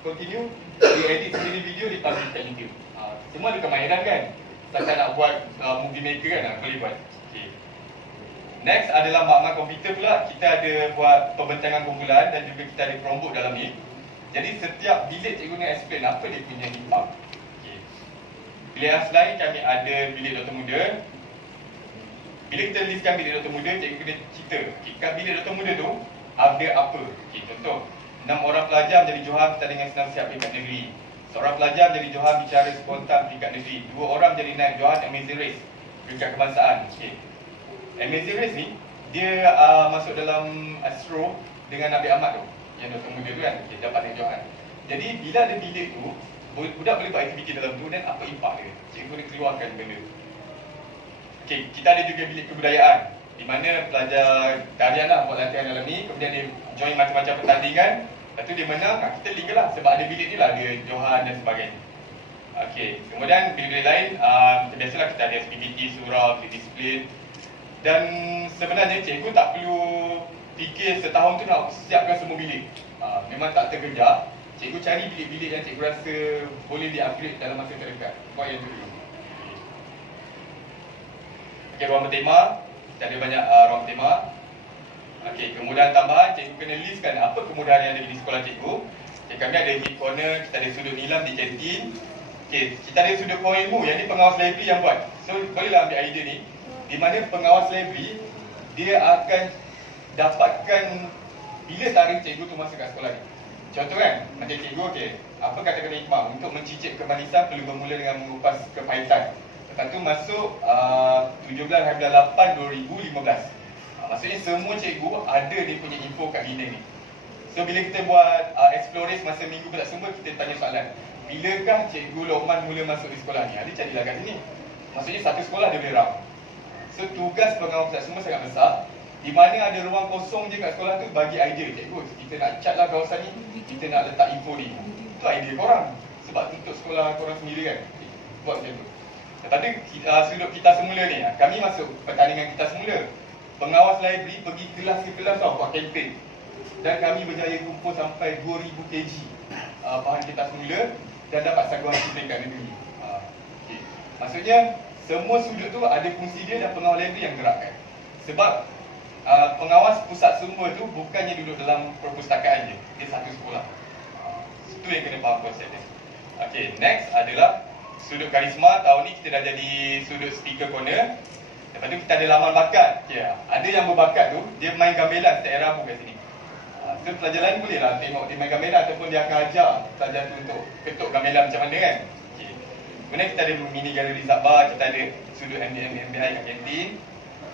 Continue, dia edit sendiri video, dia publish kat YouTube. Semua ada kemahiran kan. Tak nak buat movie maker kan, boleh buat. Okay. Next adalah makna komputer pula. Kita ada buat pembentangan kumpulan dan juga kita ada Chromebook dalam ni. Jadi setiap bilik cikgu nak explain apa dia punya impact. Okay. Bilik asli kami ada bilik doktor muda. Bila kita listkan bilik doktor muda, cikgu kena cerita. Okay, kat bilik doktor muda tu ada apa? Okay, contoh 6 orang pelajar menjadi Johan kita dengan senam siap tingkat negeri. Seorang pelajar menjadi Johan bicara spontan tingkat negeri. 2 orang menjadi naib Johan Amazing Race tingkat kebangsaan. Okay. Amazing Race ni dia masuk dalam Astro dengan Nabi Ahmad tu, yang doktor muda tu kan, okay, dapat naib Johan. Jadi bila ada bilik tu, budak boleh buat aktiviti dalam tu dan apa impak dia? Cikgu boleh keluarkan benda. Okay, kita ada juga bilik kebudayaan di mana pelajar tarian lah buat latihan dalam ni, kemudian dia join macam-macam pertandingan. Lepas tu dia menang, kita link lah sebab ada bilik ni lah, dia Johan dan sebagainya. Okey, kemudian bilik-bilik lain, biasalah kita ada SPBT, surah, disiplin. Dan sebenarnya cikgu tak perlu fikir setahun tu nak siapkan semua bilik. Memang tak terkejar. Cikgu cari bilik-bilik yang cikgu rasa boleh di-upgrade dalam masa terdekat. Buat yang tu dulu. Okey, ruang bertema. Kita ada banyak ruang bertema. Okey, kemudahan tambahan, cikgu kena listkan apa kemudahan yang ada di sekolah cikgu. Okay, kami ada hip corner, kita ada sudut nilam di kantin. Okey, kita ada sudut kawan ilmu, yang ni pengawas library yang buat. So, bolehlah ambil idea ni. Di mana pengawas library, dia akan dapatkan bila tarikh cikgu tu masuk kat sekolah ni. Contoh kan, macam cikgu, okey, apa kata-kata hikmah? Untuk mencicip kemanisan perlu bermula dengan mengupas kepahitan. Lepas tu masuk 17/8/2015. Maksudnya semua cikgu ada dia punya info kat bina ni. So bila kita buat explorers masa minggu pula semua, kita tanya soalan, bilakah cikgu Lokman mula masuk di sekolah ni? Dia carilah kat sini. Maksudnya satu sekolah dia boleh ram. So tugas pengawal pusat semua sangat besar. Di mana ada ruang kosong je kat sekolah tu, bagi idea cikgu, kita nak cat lah kawasan ni, kita nak letak info ni. Itu idea korang. Sebab tutup sekolah korang sendiri kan. Buat macam tu. Tadi sudut kita semula ni, kami masuk pertandingan kita semula. Pengawas library pergi kelas ke kelas tau, buat kempen. Dan kami berjaya kumpul sampai 2000 kg bahan kita semula dan dapat saguan kita kat negeri. Okay. Maksudnya semua sudut tu ada fungsi dia dan pengawal library yang gerakkan. Sebab pengawas pusat semua tu bukannya duduk dalam perpustakaan je, dia satu sekolah. Itu yang kena faham konsep dia. Okay, next adalah sudut karisma. Tahun ni kita dah jadi sudut speaker corner. Lepas tu kita ada laman bakat. Okay, ada yang berbakat tu, dia main gamelan setiap era pun kat sini. So pelajar lain boleh lah tengok dia main gamelan ataupun dia akan ajar pelajar tu untuk ketuk gamelan macam mana kan. Okay. Kemudian kita ada mini galeri Sabah, kita ada sudut MBI kat kantin.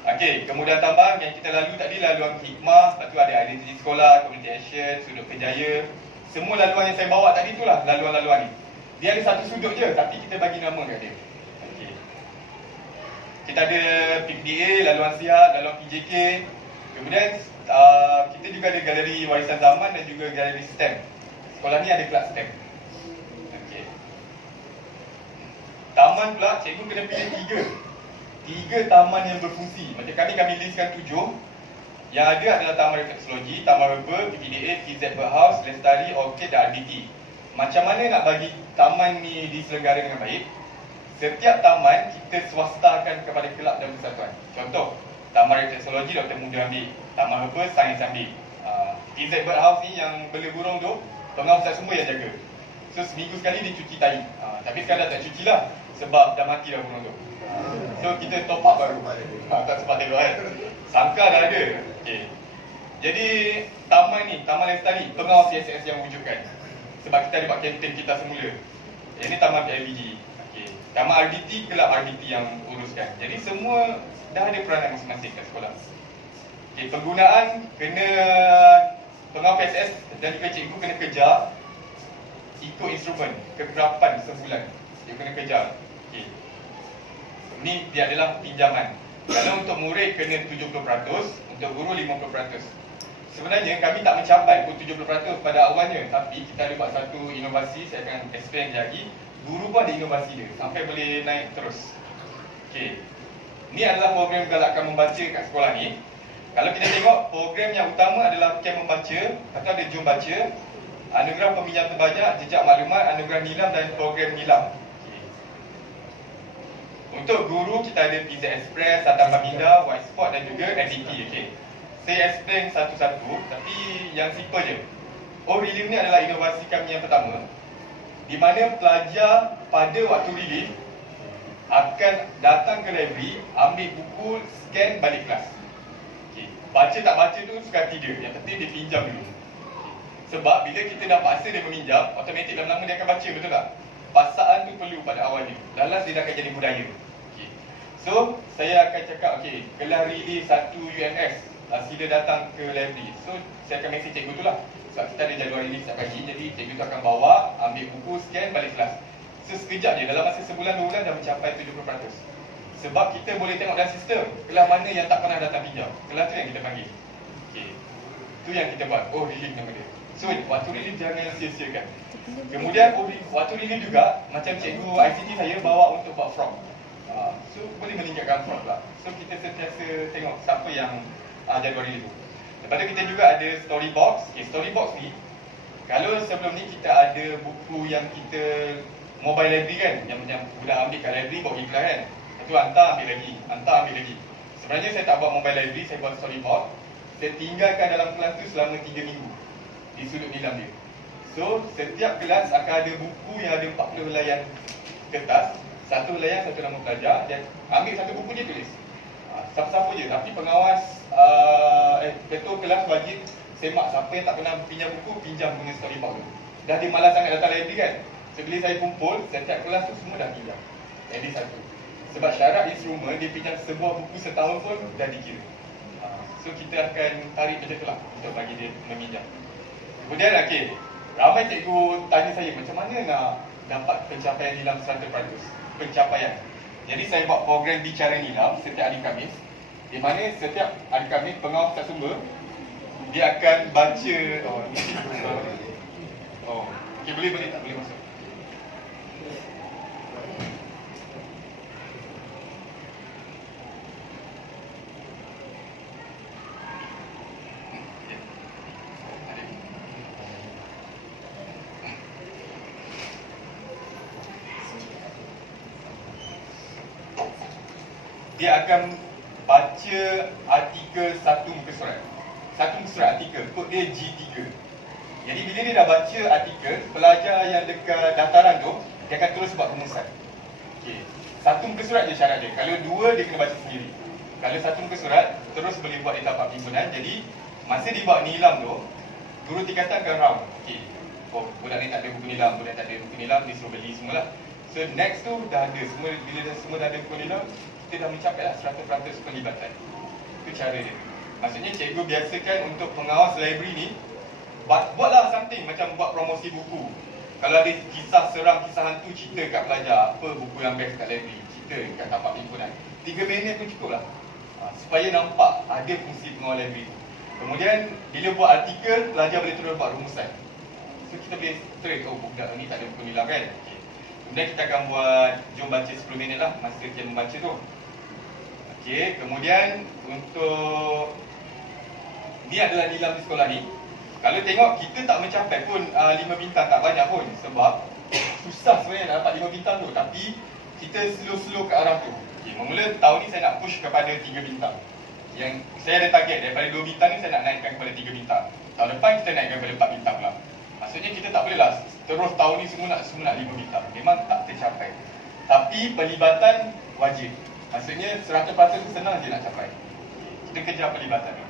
Okay, kemudian tambahan yang kita lalu tadi, laluan hikmah, lepas tu ada identiti sekolah, community action, sudut kerjaya. Semua laluan yang saya bawa tadi tu lah laluan-laluan ni. Dia ada satu sudut je, tapi kita bagi nama kat dia. Kita ada PPDA, laluan sihat, laluan PJK. Kemudian kita juga ada galeri warisan zaman dan juga galeri STEM. Sekolah ni ada kelab STEM. Okay. Taman pula, cikgu kena pilih 3 taman yang berfungsi. Macam kami listkan 7. Yang ada adalah Taman Refleksologi, Taman Herba, PPDA, PZ Birdhouse, Lestari, Orchid dan RBT. Macam mana nak bagi taman ni diselenggara dengan baik? Setiap taman kita swastakan kepada kelab dan persatuan. Contoh, Taman Refleksologi Dr. Muda ambil, Taman Herba Sains ambil. PZ Birdhouse ni yang bela burung tu, pengawal pusat semua yang jaga. So seminggu sekali dia cuci tahi. Tapi sekarang dah tak cuci lah sebab dah mati dah burung tu. So kita top up baru. Tak sempat tengok kan. Sangka dah ada. Okay. Jadi taman ni, Taman Lestari, pengawal CSS yang wujudkan. Sebab kita ada buat kempen kita semula. Ini Taman PLBG. Taman RDT, kelab RDT yang uruskan. Jadi semua dah ada peranan masing-masing kat sekolah. Okay, penggunaan kena pengawal PSS dan juga cikgu kena kejar ikut instrumen kekerapan sebulan. Dia kena kejar. Okay. Ini dia adalah pinjaman. Kalau untuk murid kena 70%, untuk guru 50%. Sebenarnya kami tak mencapai pun 70% pada awalnya, tapi kita ada buat satu inovasi, saya akan explain lagi. Guru pun ada inovasi dia, sampai boleh naik terus. Okey. Ini adalah program galakkan membaca kat sekolah ni. Kalau kita tengok, program yang utama adalah camp membaca, lepas tu ada jom baca, anugerah peminjam terbanyak, jejak maklumat, anugerah nilam dan program nilam. Untuk guru kita ada PZ Express, Tata Paminda, White Spot dan juga NDT. Saya explain satu-satu, tapi yang simple je. Relive ni adalah inovasi kami yang pertama, di mana pelajar pada waktu relive akan datang ke library, ambil buku, scan, balik kelas. Baca tak baca tu suka tidak, yang penting dia pinjam dulu. Sebab bila kita dah paksa dia meminjam, automatik lama-lama dia akan baca, betul tak? Paksaan tu perlu pada awalnya. Last dia akan jadi budaya. So, saya akan cakap, kelas relive 1 UMS, sila datang ke library. So, saya akan mesej cikgu tu lah. Sebab kita ada jadual relive setiap pagi, jadi cikgu tu akan bawa, ambil buku, scan, balik kelas. So, sekejap je, dalam masa sebulan, 2 bulan dah mencapai 70%. Sebab kita boleh tengok dalam sistem, kelas mana yang tak pernah datang pinjam. Kelas tu yang kita panggil. Tu yang kita buat, relive nama dia. So, waktu relive jangan sia-siakan. Kemudian, waktu relive juga, macam cikgu ICT saya bawa untuk buat frog. So, boleh meningkatkan frog lah. So, kita sentiasa tengok siapa yang jadual relive tu. Lepas tu kita juga ada story box. Story box ni, kalau sebelum ni kita ada buku yang kita mobile library kan, yang macam budak ambil kat library bawa pergi kelas kan. Itu hantar ambil lagi. Sebenarnya saya tak buat mobile library, saya buat story box. Saya tinggalkan dalam kelas tu selama 3 minggu di sudut nilam dia. So, setiap kelas akan ada buku yang ada 40 helaian kertas. Satu helaian, satu nama pelajar. Dan ambil satu buku je tulis. Siapa-siapa je. Tapi pengawas, ketua kelas wajib semak siapa yang tak pernah pinjam buku, pinjam guna story box tu. Dah dia malas sangat datang library kan. So, bila saya kumpul, setiap kelas tu semua dah pinjam. Jadi satu. Sebab syarat instrumen, dia pinjam sebuah buku setahun pun dah dikira. So, kita akan tarik macam tu lah untuk bagi dia meminjam. Kemudian, ramai cikgu tanya saya, macam mana nak dapat pencapaian nilam 100%? Pencapaian. Jadi, saya buat program bicara nilam setiap hari Khamis, di mana setiap hari Khamis, pengawas pusat sumber, dia akan baca, boleh tak? Boleh masuk. Dia akan baca artikel satu muka surat. Satu muka surat artikel, kod dia G3. Jadi bila dia dah baca artikel, pelajar yang dekat daftaran tu, dia akan terus buat rumusan. Satu muka surat je syarat dia. Kalau dua, dia kena baca sendiri. Kalau satu muka surat, terus boleh buat di tapak pimpinan. Jadi, masa dia buat nilam tu, guru tingkatan akan round. Budak ni tak ada buku nilam, budak tak ada buku nilam, dia suruh beli semualah. So next tu dah ada, bila semua dah ada buku nilam, kita dah mencapai lah 100% pelibatan. Itu cara dia. Maksudnya cikgu biasakan untuk pengawas library ni, buatlah something, macam buat promosi buku. Kalau ada kisah seram, kisah hantu, cerita kat pelajar apa buku yang best kat library, cerita kat tapak himpunan. 3 minit pun cukup lah, supaya nampak ada fungsi pengawal library tu. Kemudian bila buat artikel, pelajar boleh terus buat rumusan. So kita boleh track, budak ni tak ada buku nilam kan. Kemudian kita akan buat jom baca 10 minit lah masa dia membaca tu. Kemudian untuk ni adalah nilam di sekolah ni. Kalau tengok kita tak mencapai pun 5 bintang, tak banyak pun. Sebab susah sebenarnya nak dapat 5 bintang tu. Tapi kita slow-slow ke arah tu. Mula tahun ni saya nak push kepada 3 bintang. Yang saya ada target daripada 2 bintang ni saya nak naikkan kepada 3 bintang. Tahun depan kita naikkan kepada 4 bintang lah. Maksudnya kita tak boleh lah terus tahun ni semua nak 5 bintang. Memang tak tercapai. Tapi pelibatan wajib. Maksudnya 100% senang je nak capai. Kita kejar pelibatan ni.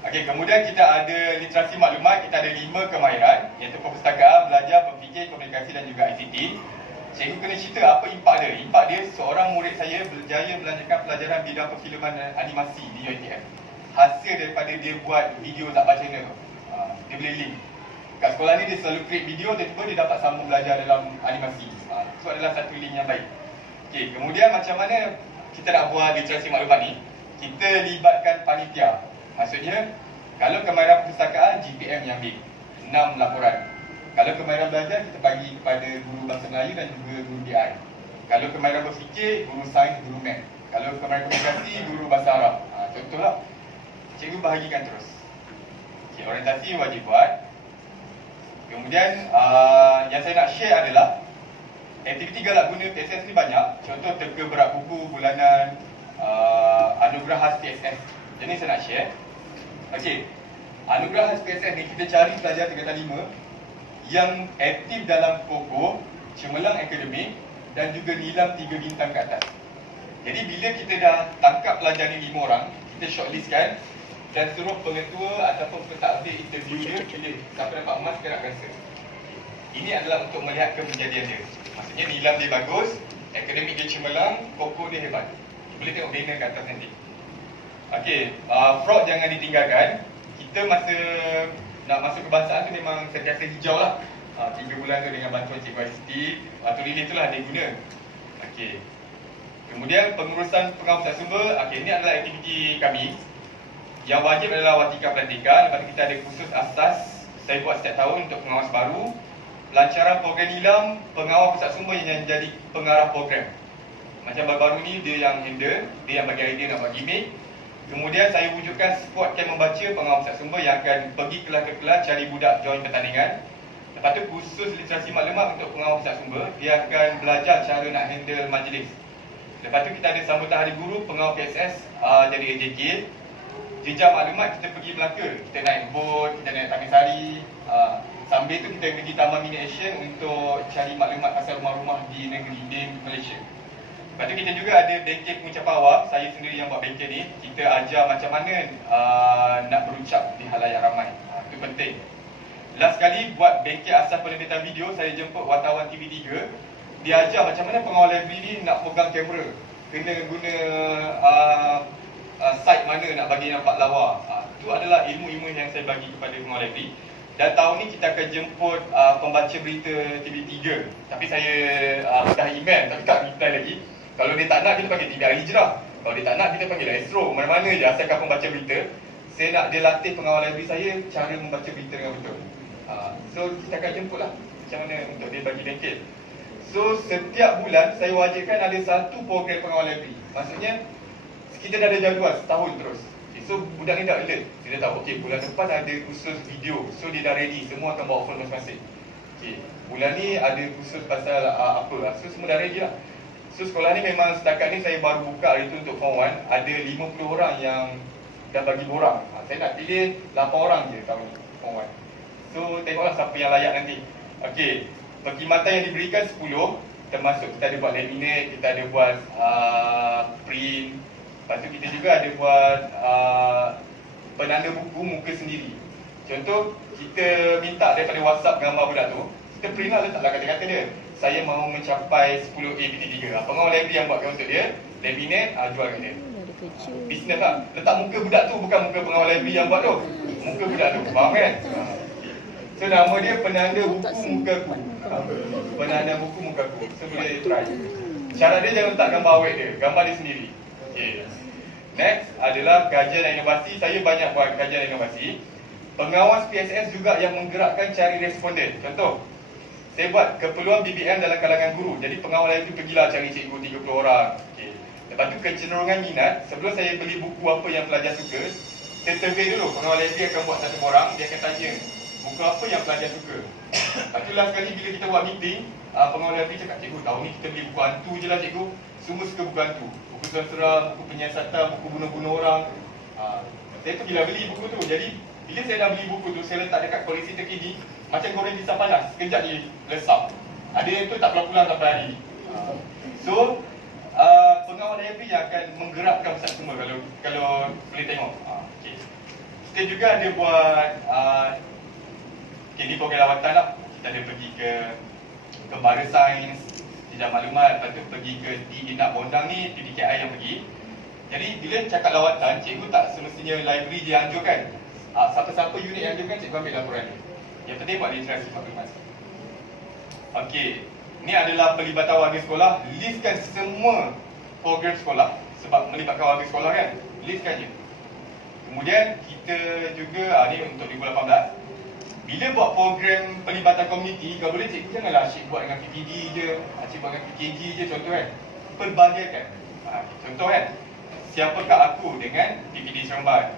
Kemudian kita ada literasi maklumat, kita ada 5 kemahiran, iaitu perpustakaan, belajar, berfikir, komunikasi dan juga ICT. Cikgu kena cerita apa impak dia. Impak dia, seorang murid saya berjaya melanjutkan pelajaran bidang perfilman dan animasi di UiTM. Hasil daripada dia buat video tak baca channel tu. Dia boleh link. Kat sekolah ni dia selalu create video, tiba-tiba dia dapat sambung belajar dalam animasi. Itu adalah satu link yang baik. Kemudian macam mana kita nak buat literasi maklumat ni? Kita libatkan panitia. Maksudnya, kalau kemahiran perpustakaan, GPM yang ambil 6 laporan. Kalau kemahiran belajar, kita bagi kepada guru bahasa Melayu dan juga guru DI. Kalau kemahiran berfikir, guru sains, guru math. Kalau kemahiran komunikasi, guru bahasa Arab. Contohlah, cikgu bahagikan terus. Orientasi wajib buat. Kemudian yang saya nak share adalah aktiviti galak guna PSS ni banyak. Contoh teka berat buku bulanan, anugerah khas PSS. Jadi saya nak share. Okey, anugerah khas PSS ni kita cari pelajar tingkatan 5 yang aktif dalam pokok, cemerlang akademik dan juga nilam 3 bintang ke atas. Jadi bila kita dah tangkap pelajar ni 5 orang, kita shortlistkan dan suruh pengetua ataupun pentadbir interview dia pilih siapa dapat emas ke nak rasa. Ini adalah untuk melihat kemenjadian dia. Maksudnya nilam dia bagus, akademik dia cemerlang, pokok dia hebat. Boleh tengok banner kat atas nanti. Okey, fraud jangan ditinggalkan. Kita masa nak masuk kebangsaan tu memang sentiasa hijau lah. 3 bulan tu dengan bantuan Cikgu ICT, waktu release tu lah dia guna. Okey. Kemudian pengurusan pengawal pusat sumber, okey, ini adalah aktiviti kami. Yang wajib adalah watika pelantikan, lepas tu kita ada kursus asas saya buat setiap tahun untuk pengawas baru. Pelancaran program nilam, pengawal pusat sumber yang jadi pengarah program. Macam baru-baru ni dia yang handle, dia yang bagi idea nak buat gimmick. Kemudian saya wujudkan squad camp membaca pengawal pusat sumber yang akan pergi kelas-kelas cari budak join pertandingan. Lepas tu khusus literasi maklumat untuk pengawal pusat sumber, dia akan belajar cara nak handle majlis. Lepas tu kita ada sambutan hari guru, pengawal PSS jadi AJK. Jejak maklumat kita pergi Melaka, kita naik bot, kita naik Tamisari. Sambil tu kita pergi Taman Mini Asia untuk cari maklumat pasal rumah-rumah di negeri, di Malaysia. Lepas tu kita juga ada bengkel pengucapan awam, saya sendiri yang buat bengkel ni. Kita ajar macam mana nak berucap di halayak ramai, itu penting. Last sekali buat bengkel asas penerbitan video, saya jemput wartawan TV3. Dia ajar macam mana pengawal library ni nak pegang kamera, kena guna site mana nak bagi nampak lawa. Itu adalah ilmu-ilmu yang saya bagi kepada pengawal library. Dan tahun ni kita akan jemput pembaca berita TV3. Tapi saya dah email tapi tak reply lagi. Kalau dia tak nak, kita panggil TV Al-Hijrah. Kalau dia tak nak, kita panggil Astro. Mana-mana je asalkan pembaca berita. Saya nak dia latih pengawal library saya cara membaca berita dengan betul. So kita akan jemput lah macam mana untuk dia bagi bengkel. So setiap bulan saya wajibkan ada satu program pengawal library. Maksudnya kita dah ada jadual setahun terus. Okay, so budak ni dah alert. Dia dah tahu, okay, bulan depan ada kursus video. So dia dah ready, semua akan bawa phone masing-masing. Okay, bulan ni ada kursus pasal apa lah. So semua dah ready lah. So sekolah ni memang setakat ni saya baru buka hari tu untuk form 1. Ada 50 orang yang dah bagi borang. Saya nak pilih 8 orang je tahun ni form 1. So tengoklah siapa yang layak nanti. Okay, perkhidmatan yang diberikan 10. Termasuk kita ada buat laminate, kita ada buat print. Lepas tu kita juga ada buat penanda buku muka sendiri. Contoh, kita minta daripada WhatsApp gambar budak tu, kita print lah, letaklah kata-kata dia. Saya mahu mencapai 10A PT3. Pengawal library yang buatkan untuk dia, laminate, jual kat dia. Bisnes lah. Letak muka budak tu, bukan muka pengawal library yang buat tu. Muka budak tu, faham kan? So nama dia penanda buku mukaku. Penanda buku mukaku. So boleh try. Syarat dia jangan letak gambar awet dia, gambar dia sendiri. Okay. Next adalah kajian dan inovasi. Saya banyak buat kajian dan inovasi. Pengawas PSS juga yang menggerakkan cari responden. Contoh, saya buat keperluan BBM dalam kalangan guru. Jadi pengawal itu pergilah cari cikgu 30 orang. Okay. Lepas tu kecenderungan minat. Sebelum saya beli buku apa yang pelajar suka, saya survey dulu. Pengawal library akan buat satu orang, dia akan tanya buku apa yang pelajar suka. Lepas tu last kali bila kita buat meeting, pengawal library cakap, cikgu tahun ni kita beli buku hantu je lah cikgu. Semua suka buku hantu. Buku seram, buku penyiasatan, buku bunuh-bunuh orang. Saya pergilah beli buku tu. Jadi bila saya dah beli buku tu, saya letak dekat koleksi terkini. Macam goreng pisang panas, sekejap je lesap. Ada yang tu tak pulang-pulang sampai hari. So pengawal library yang akan menggerakkan pusat semua kalau boleh tengok. Okay. Kita juga ada buat ini program lawatan lah. Kita ada pergi ke Bara Sains, Jejak Maklumat, lepas tu pergi ke di Inak Bondang ni, PDKI yang pergi. Jadi bila cakap lawatan, cikgu tak semestinya library dia anjurkan. Siapa-siapa unit yang anjurkan, cikgu ambil laporan dia. Yang penting buat literasi maklumat. Okey, ni adalah pelibatan warga sekolah. Listkan semua program sekolah. Sebab melibatkan warga sekolah kan, listkan je. Kemudian kita juga, ni untuk 2018. Bila buat program pelibatan komuniti, kalau boleh cikgu janganlah asyik buat dengan PPD je, asyik buat dengan PKG je, contoh kan. Perbandingkan. Contoh kan, siapakah aku dengan PPD Seremban,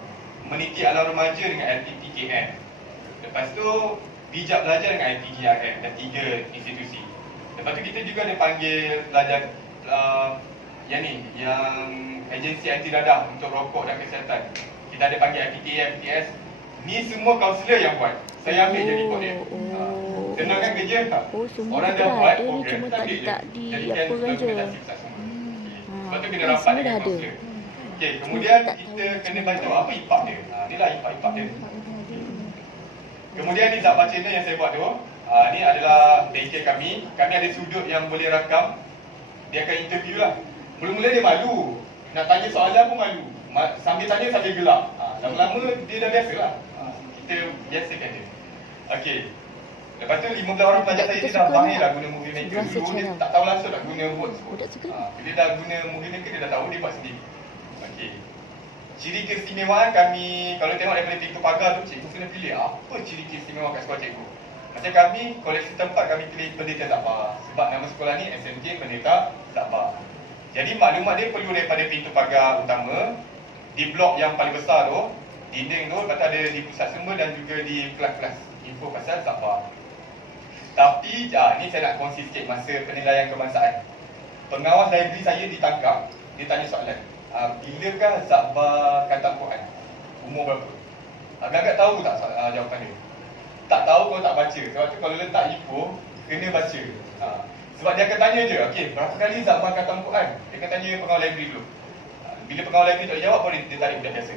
meniti alam remaja dengan LPPKM. Lepas tu Bijak Belajar dengan ITGRM dan 3 institusi. Lepas tu kita juga ada panggil pelajar yang agensi anti dadah untuk rokok dan kesihatan. Kita ada panggil IPTA, MTS. Ni semua kaunselor yang buat. Saya ambil je report dia. Senang kan kerja tak? Orang dah buat program, cuma tak di jadikan apa kan je. Lepas tu kena rapat dengan kaunselor. Okey, kemudian kita kena baca apa impak dia. Inilah impak dia. Kemudian ni zat baca ni yang saya buat tu. Ni adalah bengkel kami. Kami ada sudut yang boleh rakam. Dia akan interview lah. Mula-mula dia malu. Nak tanya soalan pun malu. Sambil tanya sambil gelak. Lama-lama dia dah biasa lah. Kita biasakan dia. Okey. Lepas tu 15 orang pelajar saya ni dah mahir lah guna movie maker. Dulu dia tak tahu langsung nak guna vote pun. Bila dah guna movie maker dia dah tahu, dia buat sendiri. Okey. Ciri keistimewaan kami, kalau tengok daripada pintu pagar tu, cikgu kena pilih apa ciri keistimewaan kat sekolah cikgu. Macam kami, koleksi tempat kami pilih Pendeta Zakbar. Sebab nama sekolah ni SMK Pendeta Zakbar. Jadi maklumat dia perlu daripada pintu pagar utama, di blok yang paling besar tu, dinding tu, lepas tu ada di pusat sumber dan juga di kelas-kelas info pasal Zakbar. Tapi, ni saya nak kongsi sikit masa penilaian kebangsaan. Pengawas library saya ditangkap, dia tanya soalan. Bilakah Zakbar khatam Quran? Umur berapa? Agak-agak tahu tak jawapan dia? Tak tahu kalau tak baca. Sebab tu kalau letak info, kena baca. Sebab dia akan tanya je, okey, berapa kali Zakbar khatam Quran? Dia akan tanya pengawal library dulu. Bila pengawal library tak jawab, baru dia tarik budak biasa.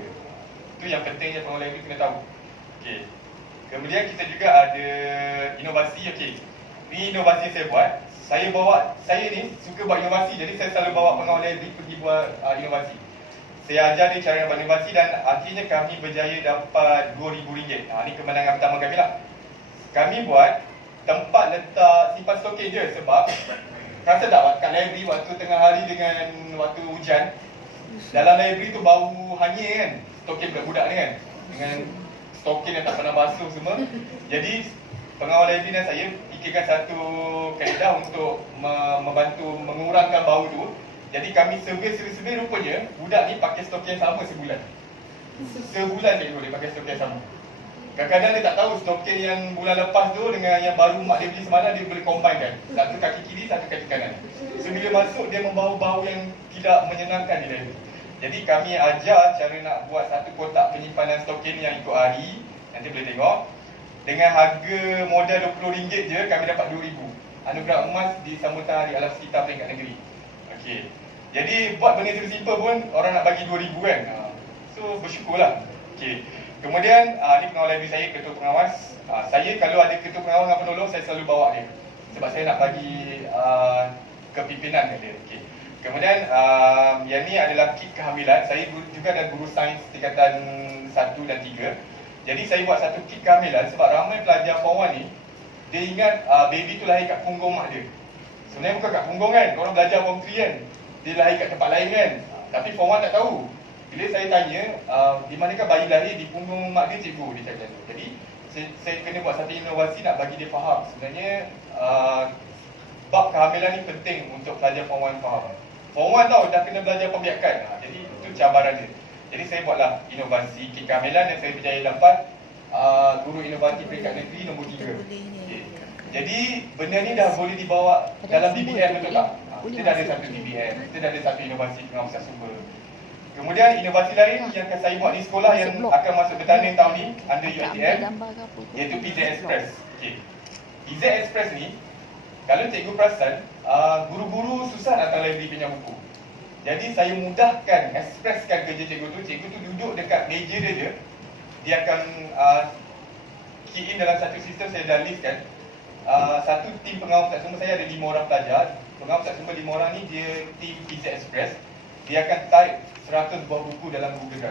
Itu yang pentingnya pengawal library kena tahu. Okey. Kemudian kita juga ada inovasi. Okey. Ini inovasi saya buat. Saya ni suka buat inovasi, jadi saya selalu bawa pengawal library pergi buat inovasi. Saya ajar dia cara buat inovasi dan akhirnya kami berjaya dapat RM2,000. Ini kemenangan pertama kami lah. Kami buat tempat letak simpan stokin je sebab rasa tak kat library waktu tengah hari dengan waktu hujan, dalam library tu bau hanyir kan, stokin budak-budak ni kan, dengan stokin yang tak pernah basuh semua. Jadi pengawal library dan saya fikirkan satu kaedah untuk membantu mengurangkan bau tu. Jadi kami survey rupanya budak ni pakai stok yang sama sebulan. Sebulan dia pakai stok yang sama. Kadang-kadang dia tak tahu stokin yang bulan lepas tu dengan yang baru mak dia beli semalam dia boleh combine kan. Satu kaki kiri, satu kaki kanan. So bila masuk dia membau bau yang tidak menyenangkan di library. Jadi kami ajar cara nak buat satu kotak penyimpanan stokin yang ikut hari. Nanti boleh tengok. Dengan harga modal RM20 je kami dapat RM2,000. Anugerah emas di sambutan Hari Alam Sekitar peringkat negeri. Okey. Jadi buat benda simple pun orang nak bagi RM2,000 kan. So bersyukurlah. Okey. Kemudian ni pengawal library saya, ketua pengawas. Saya kalau ada ketua pengawas dengan penolong saya selalu bawa dia. Sebab saya nak bagi kepimpinan kat dia. Okey. Kemudian yang ni adalah kit kehamilan. Saya juga ada guru sains tingkatan 1 dan 3. Jadi saya buat satu kit kehamilan sebab ramai pelajar form 1 ni dia ingat baby tu lahir kat punggung mak dia. Sebenarnya bukan kat punggung kan. Orang belajar form 3 kan, dia lahir kat tempat lain kan. Tapi form 1 tak tahu. Bila saya tanya, di manakah bayi lahir di punggung mak dia, cikgu, dia cakap tu. Jadi saya kena buat satu inovasi nak bagi dia faham. Sebenarnya bab kehamilan ni penting untuk pelajar form 1 faham. Form 1 tahu dah kena belajar pembiakan. Jadi itu cabaran dia. Jadi saya buatlah inovasi kit kehamilan dan saya berjaya dapat guru inovasi peringkat negeri nombor 3. Okay. Jadi benda ni dah boleh dibawa dalam DBM, betul tak? Kita dah ada satu DBM, kita dah ada satu inovasi pengawasan sumber. Kemudian inovasi lain yang akan saya buat di sekolah yang akan masuk bertanding tahun ni under UiTM, iaitu PZ Express. Okay. PZ Express ni, kalau cikgu perasan, guru-guru susah datang library pinjam buku. Jadi saya mudahkan, expresskan kerja cikgu tu duduk dekat meja dia je. Dia akan key in dalam satu sistem, saya dah list kan. Satu tim pengawal pusat sumber saya ada 5 orang pelajar. Pengawal pusat sumber 5 orang ni dia tim PZ Express. Dia akan type 100 buah buku dalam Google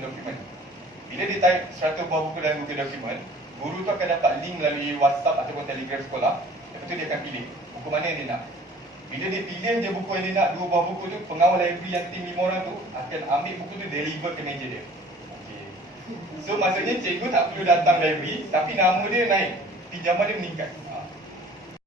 Document. Bila dia type 100 buah buku dalam Google Document, guru tu akan dapat link melalui WhatsApp ataupun Telegram sekolah. Lepas tu dia akan pilih buku mana yang dia nak. Bila dia pilih je buku yang dia nak, 2 buah buku tu, pengawal library yang tim 5 orang tu akan ambil buku tu, deliver ke meja dia. Okay. So maksudnya cikgu tak perlu datang library, tapi nama dia naik, pinjaman dia meningkat.